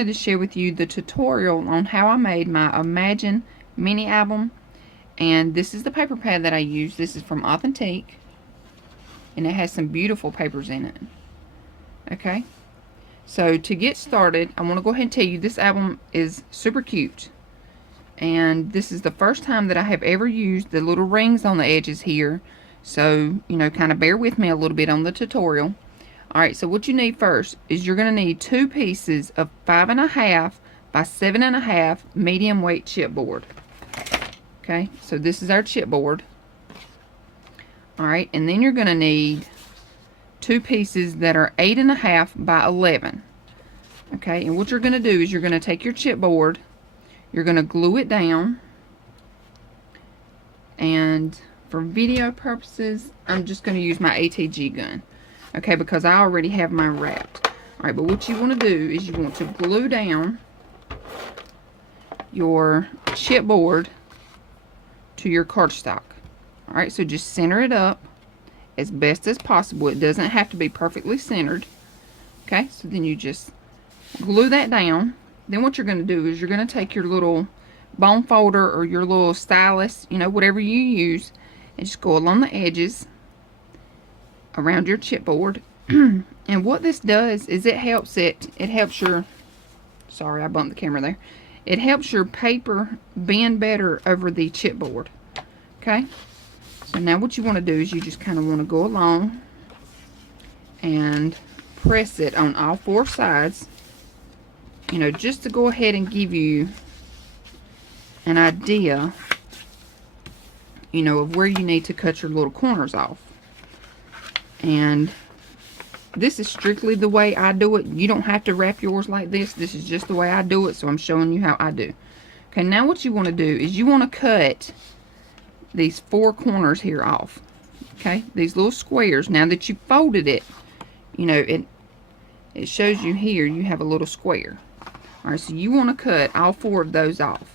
wanted to share with you the tutorial on how I made my Imagine mini album. And this is the paper pad that I use. This is from Authentique, and it has some beautiful papers in it. Okay, so to get started, I want to go ahead and tell you this album is super cute. And this is the first time that I have ever used the little rings on the edges here. So, you know, kind of bear with me a little bit on the tutorial. Alright, so what you need first is you're going to need 2 pieces of 5.5 by 7.5 medium weight chipboard. Okay, so this is our chipboard. Alright, and then you're going to need 2 pieces that are 8.5 by 11. Okay, and what you're going to do is you're going to take your chipboard, you're going to glue it down, and for video purposes, I'm just going to use my ATG gun. Okay, because I already have mine wrapped. Alright, but what you want to do is you want to glue down your chipboard to your cardstock. Alright, so just center it up as best as possible. It doesn't have to be perfectly centered. Okay, so then you just glue that down. Then what you're going to do is you're going to take your little bone folder or your little stylus, you know, whatever you use, and just go along the edges around your chipboard. And what this does is it helps your, sorry I bumped the camera there, it helps your paper bend better over the chipboard. Okay, so now what you want to do is you just kind of want to go along and press it on all 4 sides, you know, just to go ahead and give you an idea, you know, of where you need to cut your little corners off. And this is strictly the way I do it. You don't have to wrap yours like this. This is just the way I do it, so I'm showing you how I do. Okay, now what you want to do is you want to cut these 4 corners here off. Okay, these little squares. Now that you folded it, you know, it shows you here you have a little square. Alright, so you want to cut all 4 of those off.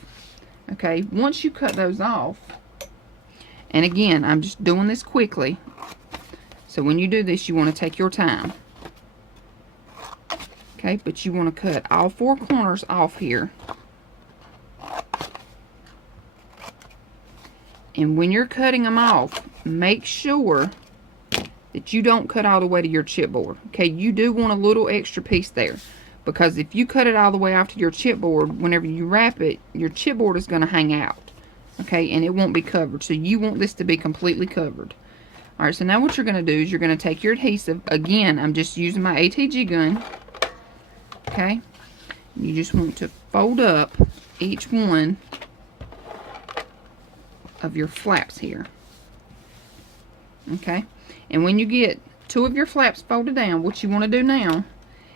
Okay, once you cut those off, and again, I'm just doing this quickly, so when you do this, you want to take your time. Okay, but you want to cut all 4 corners off here. And when you're cutting them off, make sure that you don't cut all the way to your chipboard. Okay, you do want a little extra piece there, because if you cut it all the way off to your chipboard, whenever you wrap it, your chipboard is going to hang out. Okay, and it won't be covered. So you want this to be completely covered. Alright, so now what you're going to do is you're going to take your adhesive. Again, I'm just using my ATG gun. Okay, you just want to fold up each one of your flaps here. Okay, and when you get 2 of your flaps folded down, what you want to do now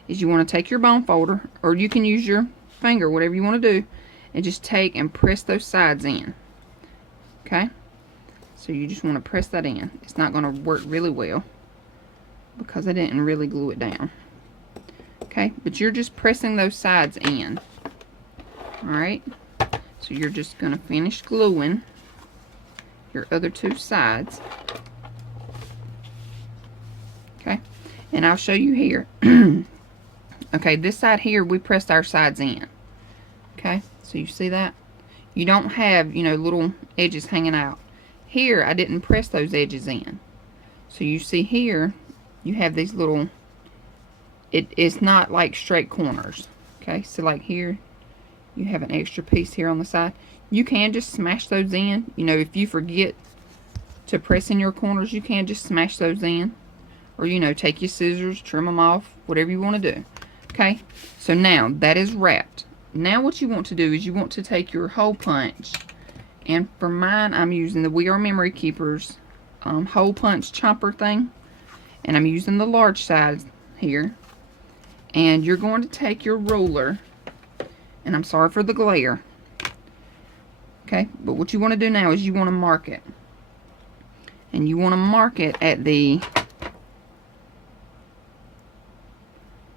is you want to take your bone folder, or you can use your finger, whatever you want to do, and just take and press those sides in. Okay, so you just want to press that in. It's not going to work really well because I didn't really glue it down. Okay, but you're just pressing those sides in. Alright, so you're just going to finish gluing your other 2 sides. Okay, and I'll show you here. Okay, this side here, we pressed our sides in. Okay, so you see that? You don't have, you know, little edges hanging out. Here, I didn't press those edges in. So you see here, you have these little, it's not like straight corners. Okay, so like here, you have an extra piece here on the side. You can just smash those in. You know, if you forget to press in your corners, you can just smash those in. Or, you know, take your scissors, trim them off, whatever you want to do. Okay, so now that is wrapped. Now what you want to do is you want to take your hole punch, and for mine I'm using the We Are Memory Keepers hole punch chomper thing, and I'm using the large size here. And you're going to take your ruler, and I'm sorry for the glare. Okay, but what you want to do now is you want to mark it, and you want to mark it at the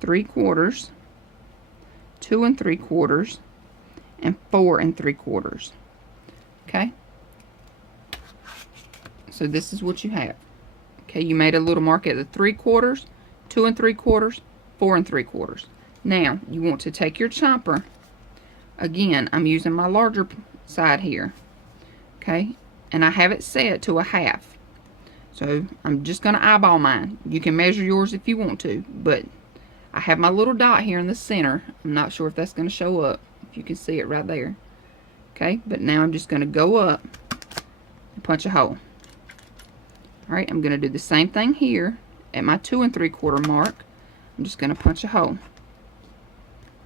3/4, 2 3/4, and 4 3/4. Okay, so this is what you have. Okay, you made a little mark at the 3/4, 2 3/4, 4 3/4. Now, you want to take your chomper. Again, I'm using my larger side here. Okay, and I have it set to a half. So I'm just going to eyeball mine. You can measure yours if you want to, but I have my little dot here in the center. I'm not sure if that's going to show up. If you can see it right there. Okay, but now I'm just going to go up and punch a hole. Alright, I'm going to do the same thing here at my 2 3/4 mark. I'm just going to punch a hole.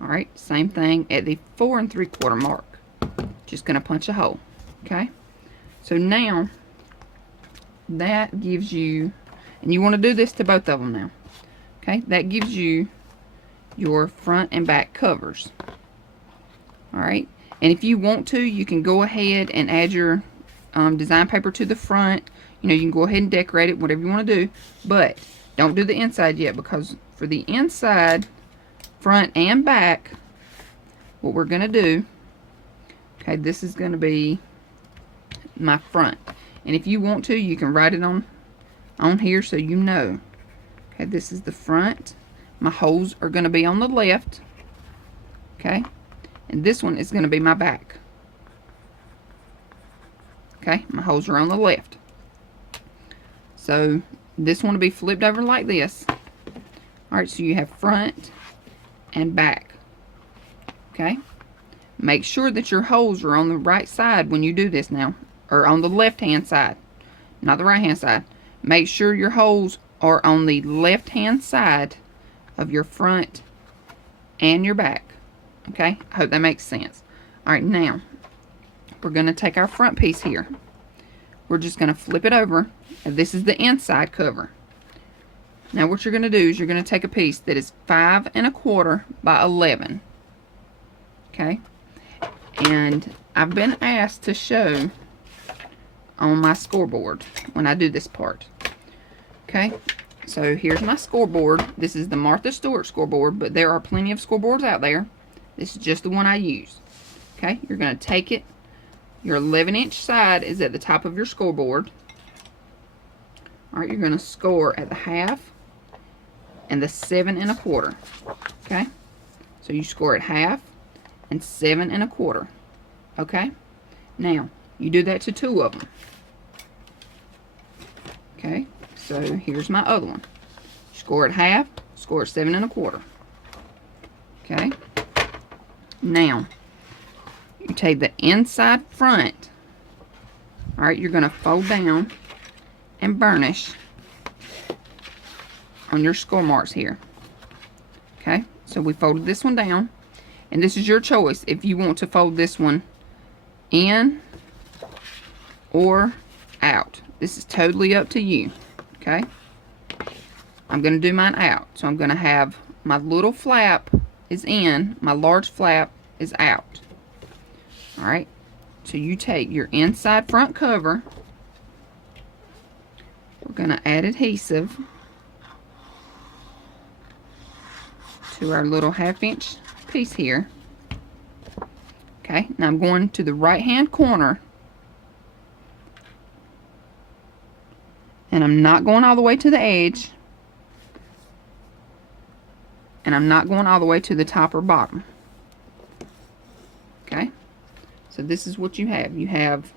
Alright, same thing at the 4 3/4 mark. Just going to punch a hole. Okay, so now that gives you, and you want to do this to both of them now. Okay, that gives you your front and back covers. Alright, and if you want to, you can go ahead and add your design paper to the front. You know, you can go ahead and decorate it, whatever you want to do, but don't do the inside yet, because for the inside, front and back, what we're going to do, okay, this is going to be my front. And if you want to, you can write it on here so you know. Okay, this is the front. My holes are going to be on the left. Okay, and this one is going to be my back. Okay, my holes are on the left. So this one will be flipped over like this. Alright, so you have front and back. Okay, make sure that your holes are on the right side when you do this now, or on the left hand side, not the right hand side. Make sure your holes are on the left hand side of your front and your back. Okay, I hope that makes sense. Alright, now we're going to take our front piece here. We're just going to flip it over, and this is the inside cover. Now what you're going to do is you're going to take a piece that is 5 1/4 by 11. Okay, and I've been asked to show on my scoreboard when I do this part. Okay, so here's my scoreboard. This is the Martha Stewart scoreboard, but there are plenty of scoreboards out there. This is just the one I use. Okay, you're going to take it. Your 11-inch side is at the top of your scoreboard. Alright, you're going to score at the half and the 7 1/4. Okay, so you score at half and 7 1/4. Okay, now you do that to 2 of them. Okay, so here's my other one. Score at half, score at 7 1/4. Okay, now you take the inside front. Alright, you're going to fold down and burnish on your score marks here. Okay, so we folded this one down, and this is your choice if you want to fold this one in or out. This is totally up to you. Okay, I'm going to do mine out, so I'm going to have my little flap is in, my large flap is out. Alright, so you take your inside front cover. We're going to add adhesive to our little 1/2 inch piece here. Okay, now I'm going to the right hand corner, and I'm not going all the way to the edge, and I'm not going all the way to the top or bottom. Okay, so this is what you have. You have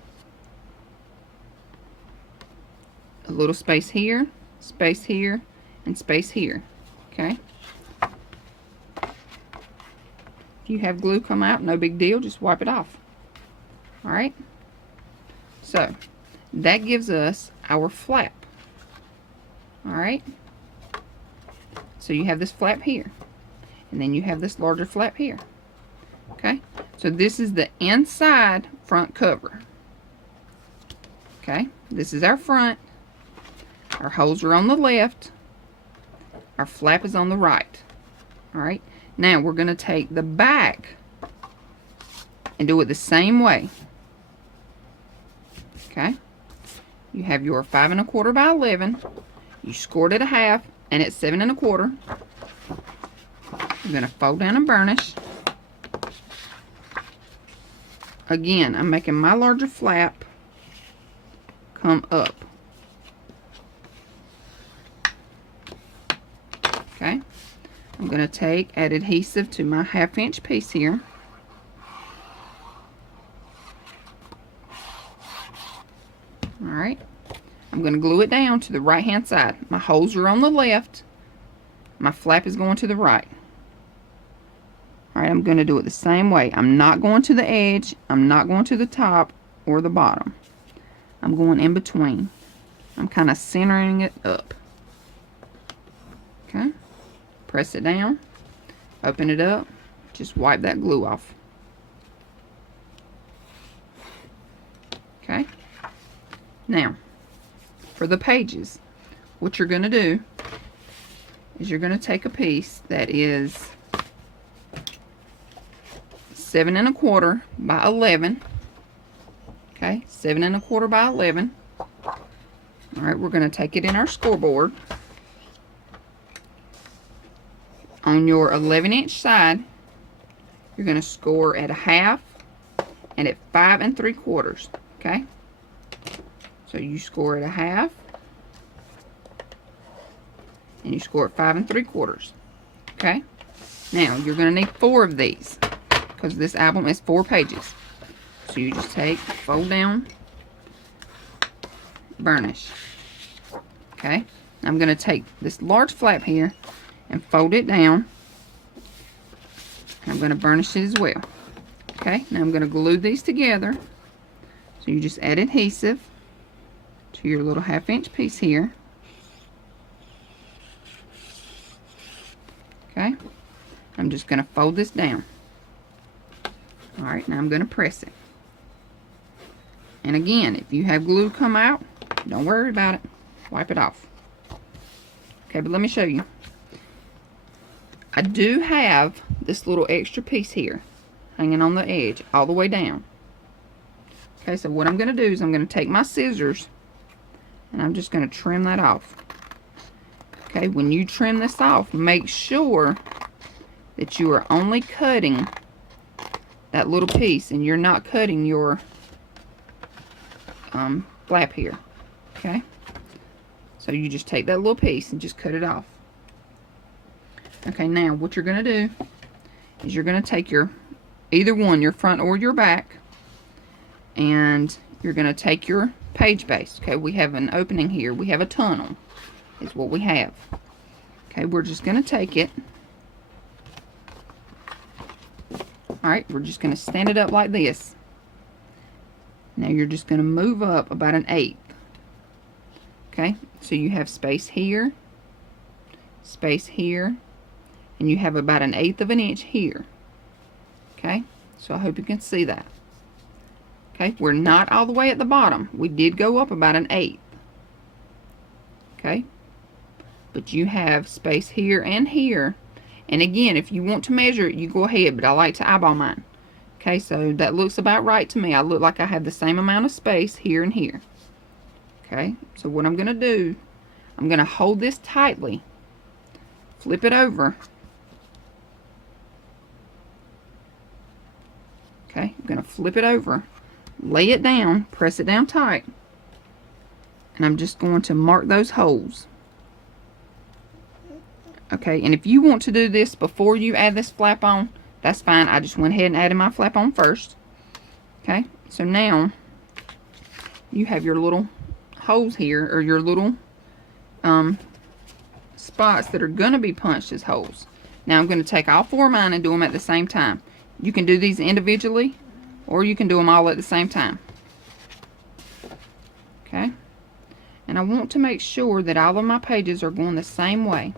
a little space here, and space here. Okay, if you have glue come out, no big deal, just wipe it off. Alright, so that gives us our flap. Alright, so you have this flap here, and then you have this larger flap here. Okay, so this is the inside front cover. Okay, this is our front. Our holes are on the left. Our flap is on the right. Alright, now we're going to take the back and do it the same way. Okay, you have your 5 1/4 by 11. You scored at a half and at 7 1/4. You're going to fold down and burnish. Again, I'm making my larger flap come up. Okay, I'm going to add adhesive to my 1/2 inch piece here. Alright, I'm going to glue it down to the right hand side. My holes are on the left, my flap is going to the right. Alright, I'm going to do it the same way. I'm not going to the edge, I'm not going to the top or the bottom. I'm going in between. I'm kind of centering it up. Okay, press it down, open it up, just wipe that glue off. Okay, now for the pages, what you're going to do is you're going to take a piece that is 7 1/4 by 11. Okay, 7 1/4 by 11. Alright, we're going to take it in our scoreboard. On your 11-inch side, you're going to score at 1/2 and at 5 3/4. Okay, so you score at 1/2 and you score at 5 3/4. Okay, now you're going to need 4 of these because this album is 4 pages. So you just fold down, burnish. Okay, I'm going to take this large flap here and fold it down. I'm going to burnish it as well. Okay, now I'm going to glue these together. So you just add adhesive to your little 1/2 inch piece here. Okay, I'm just going to fold this down. Alright, now I'm going to press it. And again, if you have glue come out, don't worry about it. Wipe it off. Okay, but let me show you. I do have this little extra piece here hanging on the edge all the way down. Okay, so what I'm going to do is I'm going to take my scissors and I'm just going to trim that off. Okay, when you trim this off, make sure that you are only cutting that little piece and you're not cutting your flap here. Okay, so you just take that little piece and just cut it off. Okay, now what you're going to do is you're going to take either one, your front or your back, and you're going to take your page base. Okay, we have an opening here. We have a tunnel is what we have. Okay, we're just going to take it. Alright, we're just going to stand it up like this. Now you're just going to move up about 1/8. Okay, so you have space here, and you have about 1/8 of an inch here. Okay, so I hope you can see that. Okay, we're not all the way at the bottom. We did go up about 1/8. Okay, but you have space here and here. And again, if you want to measure it, you go ahead, but I like to eyeball mine. Okay, so that looks about right to me. I look like I have the same amount of space here and here. Okay, so what I'm going to do, I'm going to hold this tightly, flip it over. Okay, I'm going to flip it over, lay it down, press it down tight, and I'm just going to mark those holes. Okay, and if you want to do this before you add this flap on, that's fine. I just went ahead and added my flap on first. Okay, so now you have your little holes here, or your little spots that are going to be punched as holes. Now I'm going to take all 4 of mine and do them at the same time. You can do these individually, or you can do them all at the same time. Okay, and I want to make sure that all of my pages are going the same way.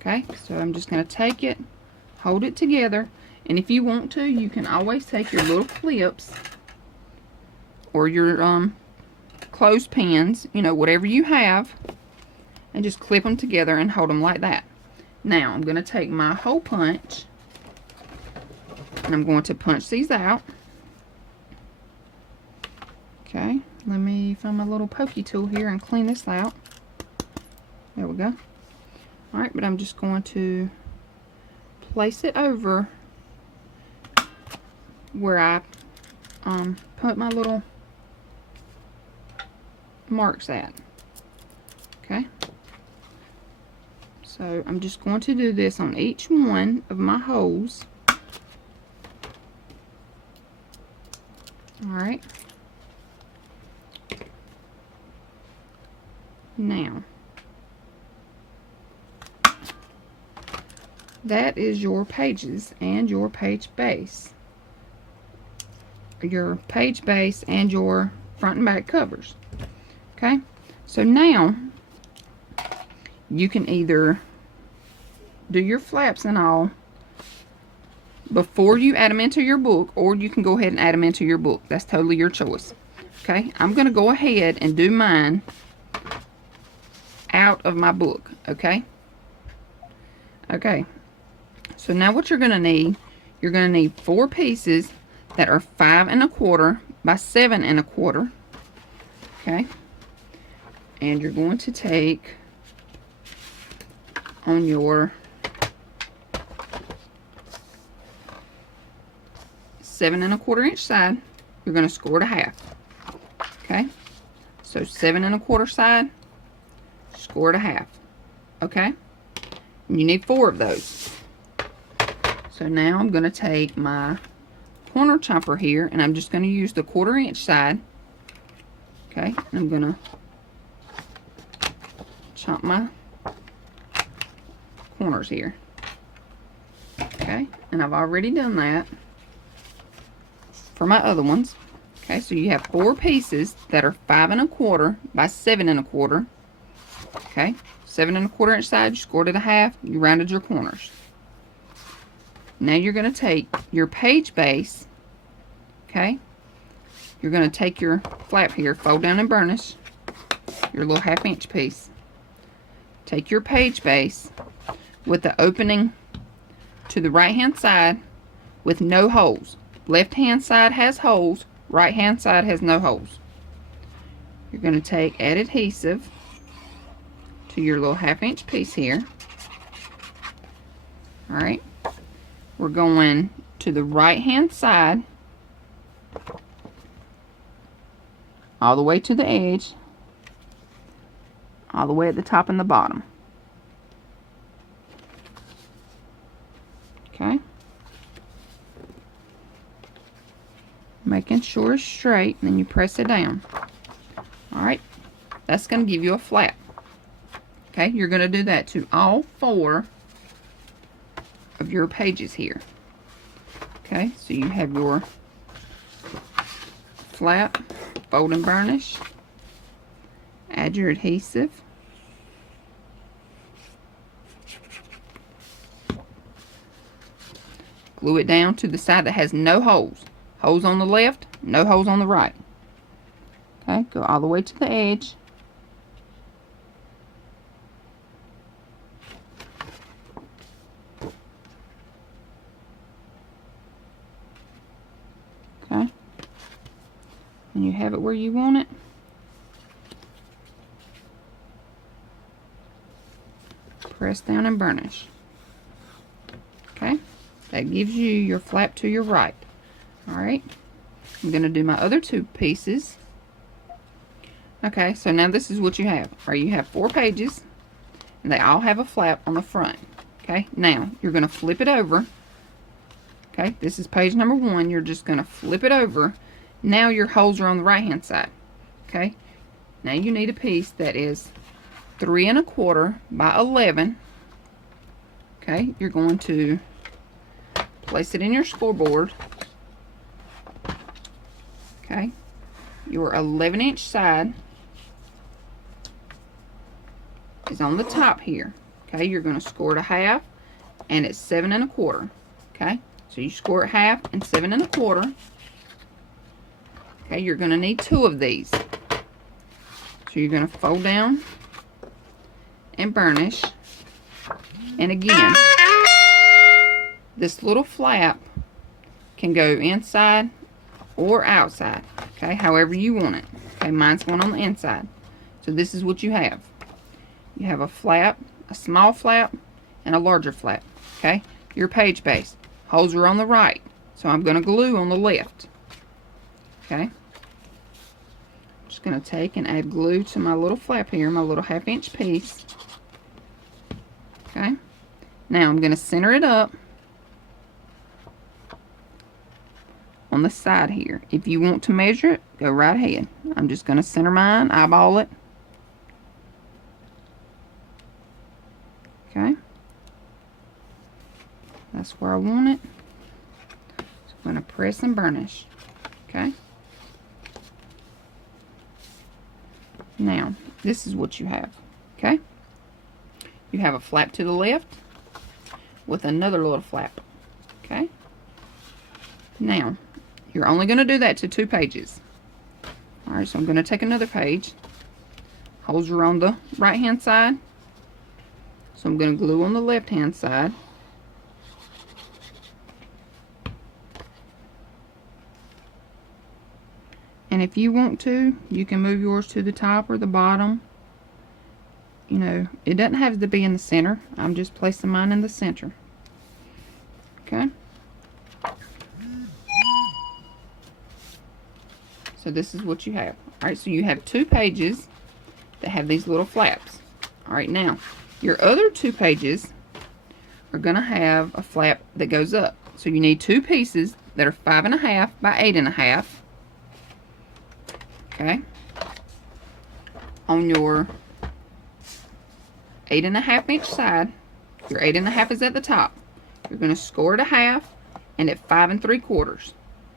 Okay, so I'm just going to take it, hold it together, and if you want to, you can always take your little clips or your clothespins, you know, whatever you have, and just clip them together and hold them like that. Now I'm going to take my hole punch and I'm going to punch these out. Okay, let me find my little pokey tool here and clean this out. There we go. Alright, but I'm just going to place it over where I put my little marks at. Okay, So I'm just going to do this on each one of my holes. Alright. Now, that is your pages and your page base. Your page base and your front and back covers. Okay, so now you can either do your flaps and all before you add them into your book, or you can go ahead and add them into your book. That's totally your choice. Okay, I'm going to go ahead and do mine out of my book. Okay, so now what you're going to need, you're going to need 4 pieces that are 5 1/4 by 7 1/4. Okay, and you're going to take on your 7 1/4 inch side, you're going to score it a half. Okay, so 7 1/4 side, score it a half. Okay, and you need 4 of those. So now I'm going to take my corner chomper here, and I'm just going to use the 1/4 inch side. Okay, and I'm going to chomp my corners here. Okay, and I've already done that for my other ones. Okay, so you have 4 pieces that are 5 1/4 by 7 1/4. Okay, 7 1/4 inch side, you scored it a half, you rounded your corners. Now you're going to take your page base. Okay, you're going to take your flap here, fold down and burnish your little 1/2 inch piece. Take your page base with the opening to the right hand side with no holes. Left hand side has holes, right hand side has no holes. You're going to take add adhesive to your little 1/2 inch piece here. Alright, we're going to the right hand side all the way to the edge, all the way at the top and the bottom. Okay, making sure it's straight, and then you press it down. Alright, that's going to give you a flap. Okay, you're going to do that to all 4 of your pages here. Okay, so you have your flap, fold and burnish, add your adhesive, glue it down to the side that has no holes. Holes on the left, no holes on the right. Okay, go all the way to the edge. Okay, and you have it where you want it. Press down and burnish. Okay, that gives you your flap to your right. Alright, I'm going to do my other 2 pieces. Okay, so now this is what you have. Or you have 4 pages, and they all have a flap on the front. Okay, now you're going to flip it over. Okay, this is page number 1. You're just going to flip it over. Now your holes are on the right hand side. Okay, now you need a piece that is 3 1/4 by 11. Okay, you're going to place it in your scoreboard. Okay, your 11 inch side is on the top here. Okay, you're going to score it a half, and it's 7 1/4. Okay, so you score it half and 7 1/4. Okay, you're going to need 2 of these. So you're going to fold down and burnish. And again, this little flap can go inside or outside. Okay, however you want it. Okay, mine's going on the inside. So this is what you have. You have a flap, a small flap, and a larger flap. Okay, your page base. Holes are on the right, so I'm going to glue on the left. Okay, I'm just going to take and add glue to my little flap here, my little 1/2 inch piece. Now I'm going to center it up on the side here. If you want to measure it, go right ahead. I'm just going to center mine, eyeball it. Okay. That's where I want it. So I'm going to press and burnish. Okay. Now, this is what you have. Okay. You have a flap to the left with another little flap. Okay. Now, you're only going to do that to 2 pages. Alright, so I'm going to take another page. Holes are on the right hand side. So I'm going to glue on the left hand side. And if you want to, you can move yours to the top or the bottom. You know, it doesn't have to be in the center. I'm just placing mine in the center. Okay. So this is what you have. Alright, so you have 2 pages that have these little flaps. Alright, now, your other 2 pages are going to have a flap that goes up. So you need 2 pieces that are 5.5 by 8.5. Okay. On your 8.5 inch side, your 8.5 is at the top. You're going to score it a half and at 5 3/4.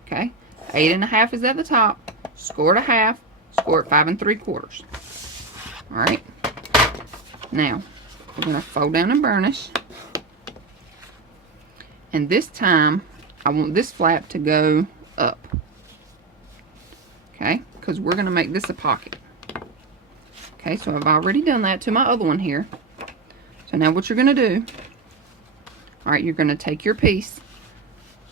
Okay. 8.5 is at the top. Score it a half. Score it 5 3/4. All right. Now we're going to fold down and burnish. And this time, I want this flap to go up. Okay, because we're going to make this a pocket. Okay, so I've already done that to my other one here. So now what you're going to do, alright, you're going to take your piece.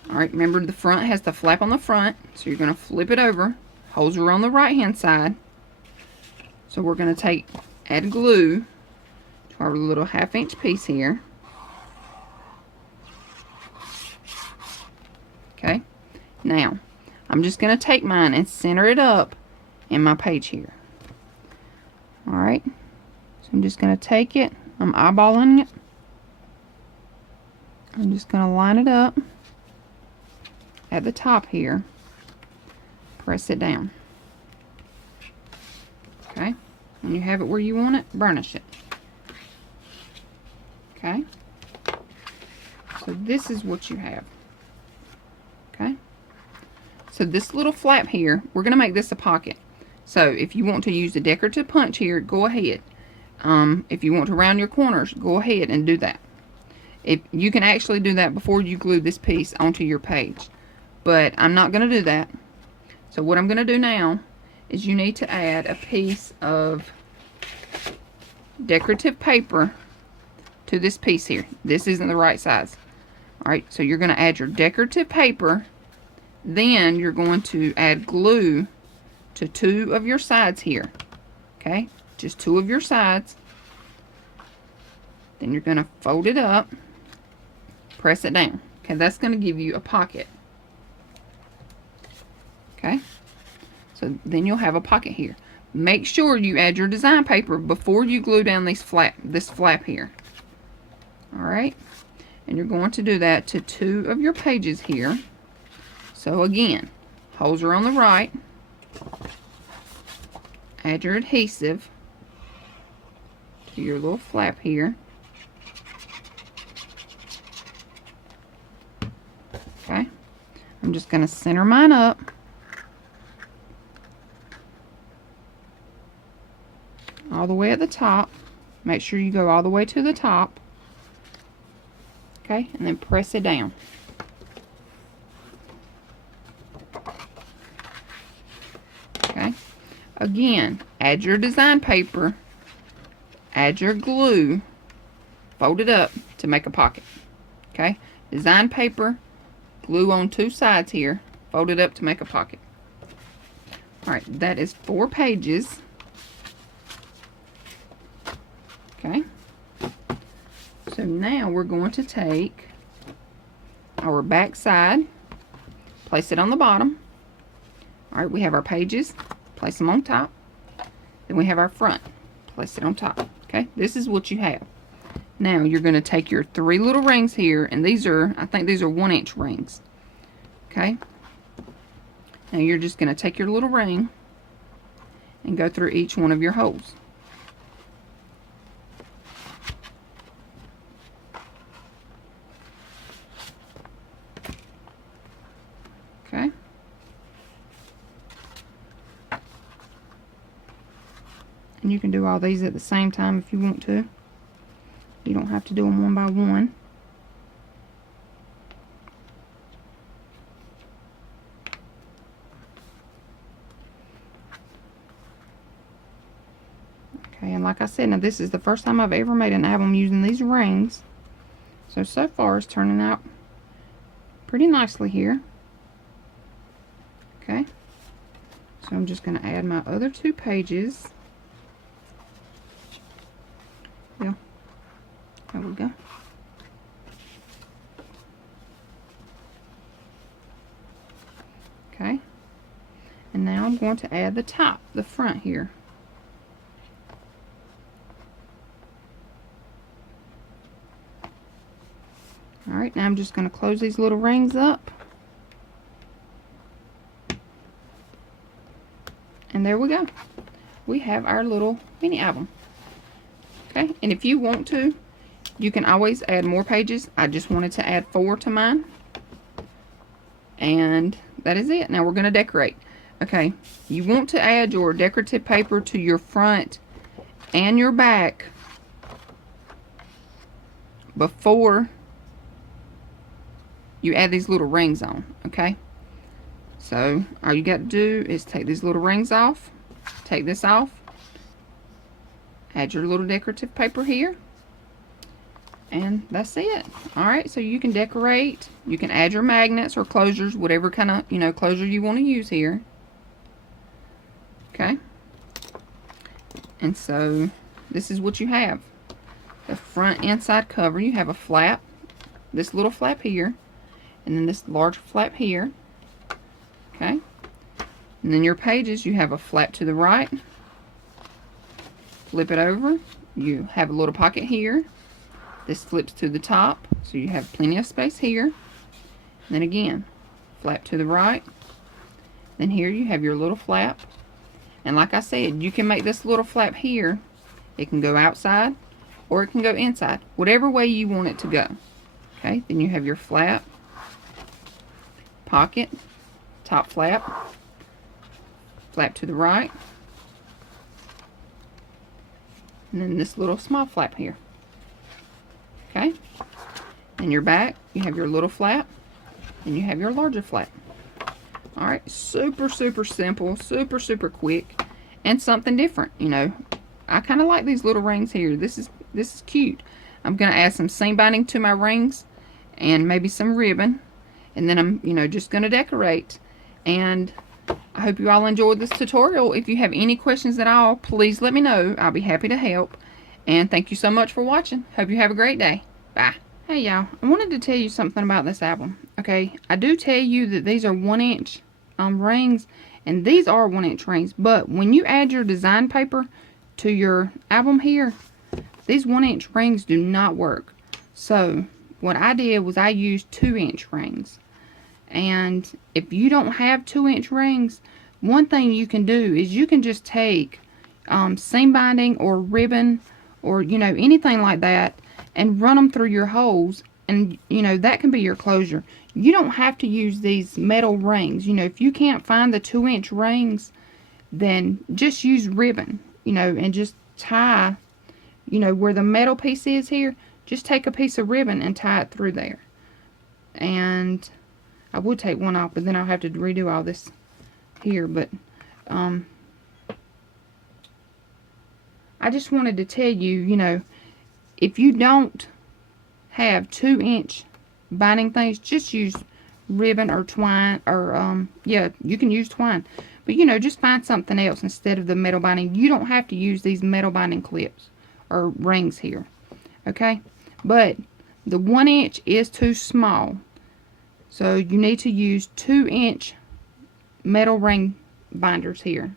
Alright, remember the front has the flap on the front, so you're going to flip it over. Holes are on the right hand side. So we're going to add glue to our little 1/2 inch piece here. Okay, now I'm just going to take mine and center it up in my page here. Alright, so I'm just going to take it, I'm eyeballing it. I'm just going to line it up at the top here. Press it down. Okay, when you have it where you want it, burnish it. Okay, so this is what you have. Okay, so this little flap here, we're going to make this a pocket. So if you want to use a decorative punch here, go ahead. If you want to round your corners, go ahead and do that. If you can actually do that before you glue this piece onto your page. But I'm not going to do that. So what I'm going to do now is you need to add a piece of decorative paper to this piece here. This isn't the right size. Alright, so you're going to add your decorative paper. Then you're going to add glue to 2 of your sides here. Okay, just 2 of your sides. Then you're going to fold it up. Press it down. Okay, that's going to give you a pocket. Okay, so then you'll have a pocket here. Make sure you add your design paper before you glue down this flap here. Alright, and you're going to do that to 2 of your pages here. So again, holes are on the right. Add your adhesive to your little flap here. Okay, I'm just going to center mine up. All the way at the top. Make sure you go all the way to the top. Okay, and then press it down. Okay, again, add your design paper, add your glue, fold it up to make a pocket. Okay, design paper, glue on 2 sides here, fold it up to make a pocket. Alright, that is 4 pages. Okay, so now we're going to take our back side, place it on the bottom. Alright, we have our pages, place them on top. Then we have our front, place it on top. Okay, this is what you have. Now you're going to take your 3 little rings here, and these are, I think these are 1-inch rings. Okay. Now you're just going to take your little ring and go through each one of your holes. Okay. And you can do all these at the same time if you want to. You don't have to do them one by one. Okay, and like I said, now this is the first time I've ever made an album using these rings. So far it's turning out pretty nicely here. Okay, so I'm just going to add my other 2 pages. Yeah, there we go. Okay, and now I'm going to add the top, the front here. Alright, now I'm just going to close these little rings up. And there we go. We have our little mini album. Okay, and if you want to, you can always add more pages. I just wanted to add 4 to mine. And that is it. Now we're going to decorate. Okay, you want to add your decorative paper to your front and your back before you add these little rings on. Okay, so all you got to do is take these little rings off, take this off, add your little decorative paper here, and that's it. Alright, so you can decorate, you can add your magnets or closures, whatever kind of, you know, closure you want to use here. Okay, and so this is what you have. The front inside cover, you have a flap, this little flap here, and then this large flap here. Okay, and then your pages, you have a flap to the right, flip it over, you have a little pocket here, this flips to the top, so you have plenty of space here. And then again, flap to the right, then here you have your little flap, and like I said, you can make this little flap here, it can go outside or it can go inside, whatever way you want it to go. Okay, then you have your flap, pocket, top flap, flap to the right, and then this little small flap here. Okay, and your back, you have your little flap, and you have your larger flap. Alright, super simple, super quick, and something different. You know, I kind of like these little rings here. This is cute. I'm going to add some seam binding to my rings and maybe some ribbon, and then I'm, you know, just going to decorate. And I hope you all enjoyed this tutorial. If you have any questions at all, please let me know. I'll be happy to help. And thank you so much for watching. Hope you have a great day. Bye. Hey y'all, I wanted to tell you something about this album. Okay, I do tell you that these are 1-inch rings, and these are 1-inch rings, but when you add your design paper to your album here, these 1-inch rings do not work. So what I did was I used 2-inch rings. And if you don't have 2-inch rings, one thing you can do is you can just take seam binding or ribbon or, you know, anything like that, and run them through your holes, and, you know, that can be your closure. You don't have to use these metal rings. You know, if you can't find the 2-inch rings, then just use ribbon, you know, and just tie, you know, where the metal piece is here, just take a piece of ribbon and tie it through there. And I would take one off, but then I'll have to redo all this here. But I just wanted to tell you, you know, if you don't have 2-inch binding things, just use ribbon or twine, or yeah, you can use twine, but, you know, just find something else instead of the metal binding. You don't have to use these metal binding clips or rings here, okay? But the 1-inch is too small, so you need to use 2-inch metal ring binders here.